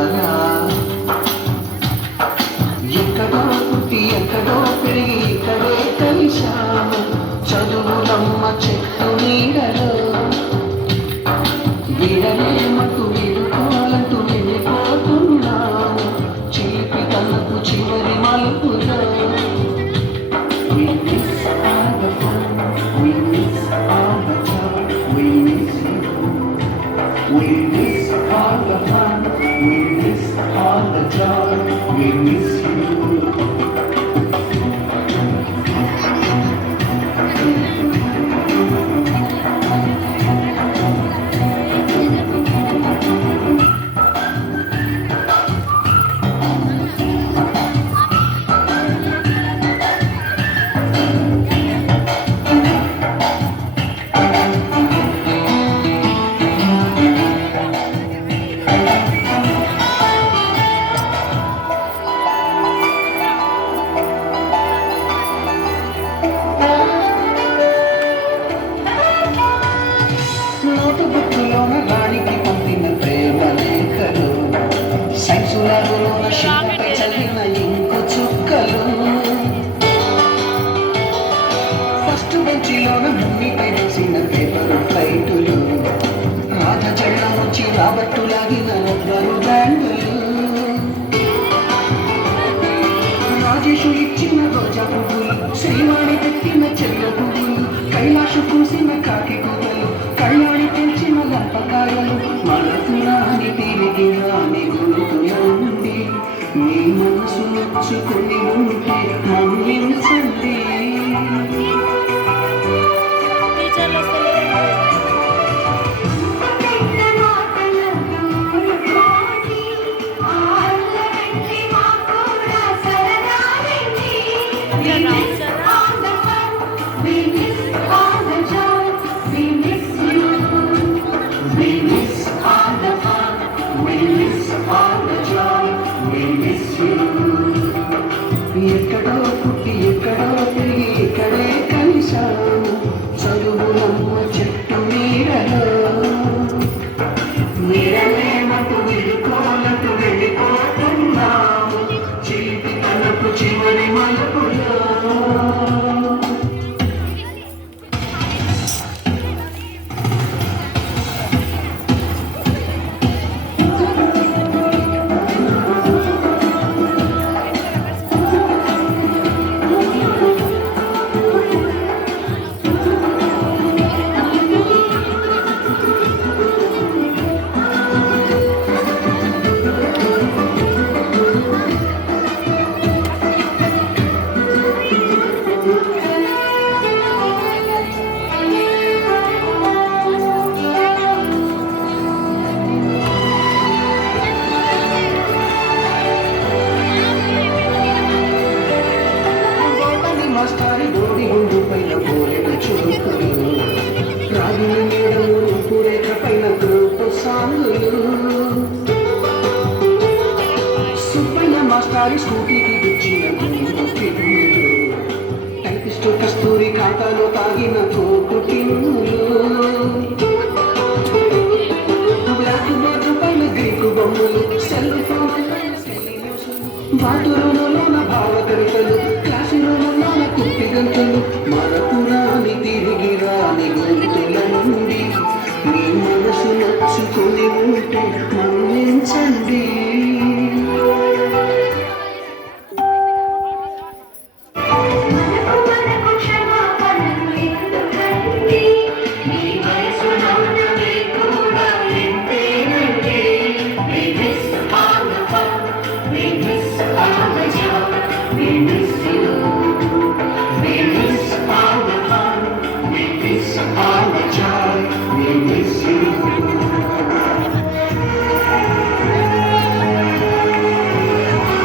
రారా. ఎక్కడో పుట్టి ఎక్కడో పెరిగి ఇక్కడే కలిశాము చదువులమ్మ చెట్టు నీడలో. విడలేమటు విడుకోవాలంటూ వెళ్ళిపోతున్నాము చిలిపి కళ్ళకు చివరి మలుపులో. We miss all the fun, we miss all the joy, we miss you. We miss all the fun, we miss all the joy, we miss you. నోటుబుక్కులోన రాణికి పంపిన ప్రేమ లేఖలు, సైన్సు ల్యాబులోన శిల్పపై చల్లిన ఇంకు చుక్కలు, ఫస్ట్ బెంచిలోన మున్నిపై వేసిన పేపర్ ఫ్లైటులు, రాజజళ్ళ నుంచి రాబట్టు లాగిన రబ్బరు బ్యాండులు, రాజేషు ఇచ్చిన రోజా పువ్వులు, శ్రీవాణి తెచ్చిన చెల్ల పువ్వులు, కైలాషు పూసిన కాకి కూతలు, కళ్యాణి తెచ్చిన లంపకాయలు, మనసు రాని తిరిగి రాని గుర్తులండి. నీ మనసు నొచ్చుకుని ఉంటే మన్నించండి. ఎక్కడో పుట్టి ఎక్కడో తిరిగి ఇక్కడే కలిశాము చదువులమ్మ చెట్టు నీడలో. నీడలేమటు విడుకోనట్టు వెళ్ళిపోతున్నాము చిలిపి తనకు చివరి మలుపులో. మాస్టారి గోడి గుండు పైన బోలెడు చూపులు, రాగిన నీడము రూపురేఖ పైన గ్రూపు సాంగులు, సుబ్బయ్య మాస్టారి స్కూటీకి గుచ్చిన గుండు పిన్నులు, టైపిస్టు కస్తూరి ఖాతాలో తాగిన కోకు టిన్నులు, బ్లాక్ బోర్డు పైన గ్రీకు బొమ్మలు, సెల్ ఫోన్ బాతురులోన భావకవితలు, క్లాసు రూములోన కుప్పి గంటలు, మరపు రాని తిరిగి రాని గొంతుల నుండి నీ మనసు నచ్చుకొని ఉంటే మన్నించండి. We miss you. We miss all the fun. We miss all the joy.